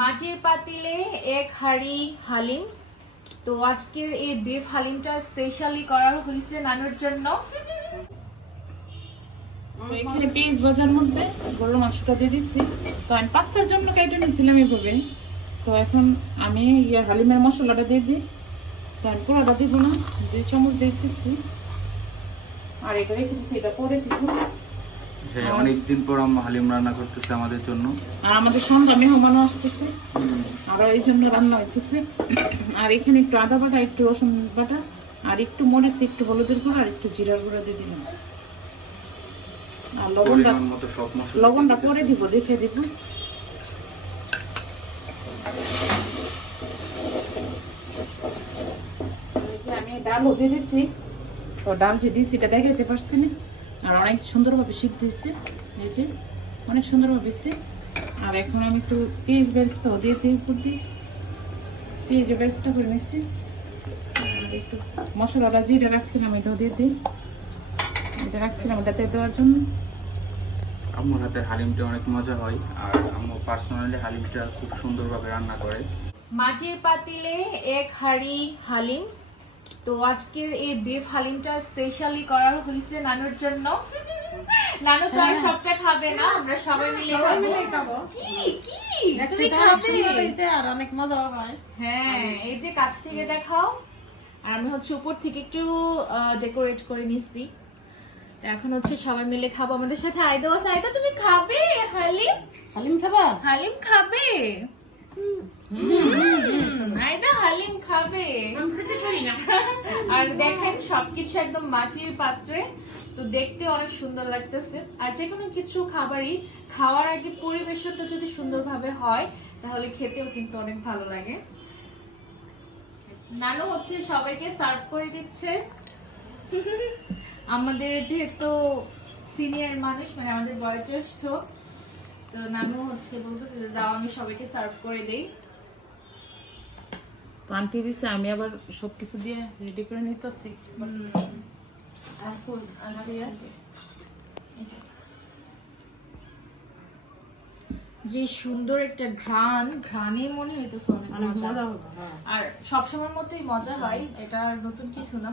মাটির পাতিলে এক হাড়ি হালিম। তো আজকের এই বিফ হালিমটা স্পেশালি করা হয়েছে নানুর জন্য। ভাজার মধ্যে দিয়ে দিচ্ছি আমি জন্য তো এখন আমি দিয়ে দিই। তো না দিয়ে দিচ্ছি আর হ্যাঁ অনেকদিন পর আম্মা হালিম রান্না করতেছে আমাদের জন্য। আর আমাদের সন্ধ্যা মেহমানও আসতেছে। আর এই জন্য রান্না হইতেছে। আর এখানে একটু আদা বাটা একটু রসুন বাটা আর একটু মরিচ একটু হলুদের গুঁড়ো আর একটু জিরার গুঁড়ো দিয়ে দিলাম। আর লবণটা লবণটা পরে দিব দেখে দিব। আমি ডালও দিয়ে দিছি। তো ডাল যে দিয়েছি এটা দেখাইতে পারছি না। আর অনেক সুন্দরভাবে সিদ্ধ হয়েছে এই যে অনেক সুন্দরভাবে হয়েছে আর এখন আমি একটু পেঁয়াজ বেরেস্তাও দিয়ে দিই উপর দিয়ে। পেঁয়াজ বেরেস্তা করে নিচ্ছি আর একটু মশলাটা যেটা রাখছিলাম এটাও দিয়ে দিই। এটা রাখছিলাম এটাতে দেওয়ার জন্য। আম্মুর হাতের হালিমটা অনেক মজা হয় আর আম্মু পার্সোনালি হালিমটা খুব সুন্দরভাবে রান্না করে। মাটির পাতিলে এক হাড়ি হালিম তো আজকের এই বিফ হালিমটা স্পেশালি করা হয়েছে নানুর জন্য। নানু তো আর সবটা খাবে না আমরা সবাই মিলে খাব। কি? কি? তুমি খাবে? আর অনেক মজা হয়। হ্যাঁ এই যে কাছ থেকে দেখাও। আর আমি হচ্ছে উপর থেকে একটু ডেকোরেট করে নিচ্ছি। তো এখন হচ্ছে সবাই মিলে খাব। আমাদের সাথে আয়দা আছে। আয়দা তুমি খাবে? হালিম হালিম খাবা? হালিম খাবে? হুম, আয়দা হালিম খাবে। আর দেখেন, সবকিছু একদম মাটির পাত্রে। তো দেখতে অনেক সুন্দর লাগতেছে। আর যে কোনো কিছু খাবারই খাওয়ার আগে পরিবেশনটা যদি সুন্দরভাবে হয়, তাহলে খেতেও কিন্তু অনেক ভালো লাগে। নানু হচ্ছে সবাইকে সার্ভ করে দিচ্ছে। আমাদের যেহেতু সিনিয়র মানুষ মানে আমাদের বয়োজ্যেষ্ঠ, তো নানু হচ্ছে বলতেছে দাও, আমি সবাইকে সার্ভ করে দেই। পান্তি দিছে আমি আবার সবকিছু দিয়ে রেডি করে নিতেছি। যে সুন্দর একটা ঘ্রাণ ঘ্রাণে মনে হইতেছে অনেক অনেক মজা হ্যাঁ। আর সবসময় মতোই মজা হয় এটা নতুন কিছু না।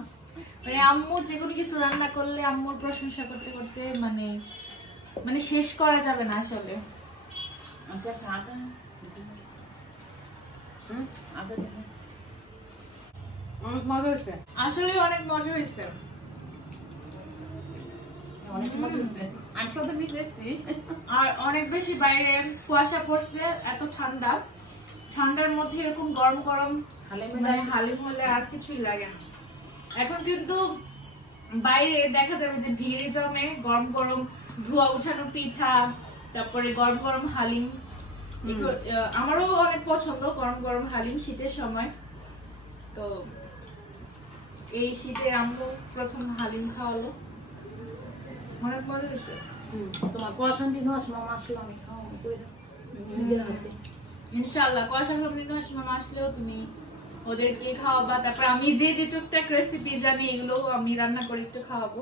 মানে আম্মু যে কোনো কিছু রান্না করলে আম্মুর প্রশংসা করতে করতে মানে মানে শেষ করা যাবে না আসলে। আচ্ছা, আদা। হুম, দেবো। অনেক মজা হয়েছে। আসলে অনেক মজা হয়েছে। অনেক মজা হয়েছে। আমি প্রথমে খেয়েছি আর অনেক বেশি বাইরে কুয়াশা পড়ছে এত ঠান্ডা। ঠান্ডার মধ্যে এরকম গরম গরম মানে হালিম হলে আর কিছুই লাগে না। এখন কিন্তু বাইরে দেখা যাবে যে ভিড় জমে গরম গরম ধোয়া উঠানো পিঠা তারপরে গরম গরম হালিম। আমারও অনেক পছন্দ গরম গরম হালিম শীতের সময়। তো এই শীতে আমলো প্রথম হালিম খাওয়ালো। অনেক মনে হয়েছে। তোমার পড়াশোনা দিন আসলাম আসলো আমি খাওয়াবো কইরা নিজের হাতে। ইনশাআল্লাহ কষা সমৃদ্ধ মামা আসলেও তুমি ওদেরকে খাওয়াবা। তারপর আমি যে যে টুকটাক রেসিপি জানি এগুলো আমি রান্না করে একটু খাওয়াবো।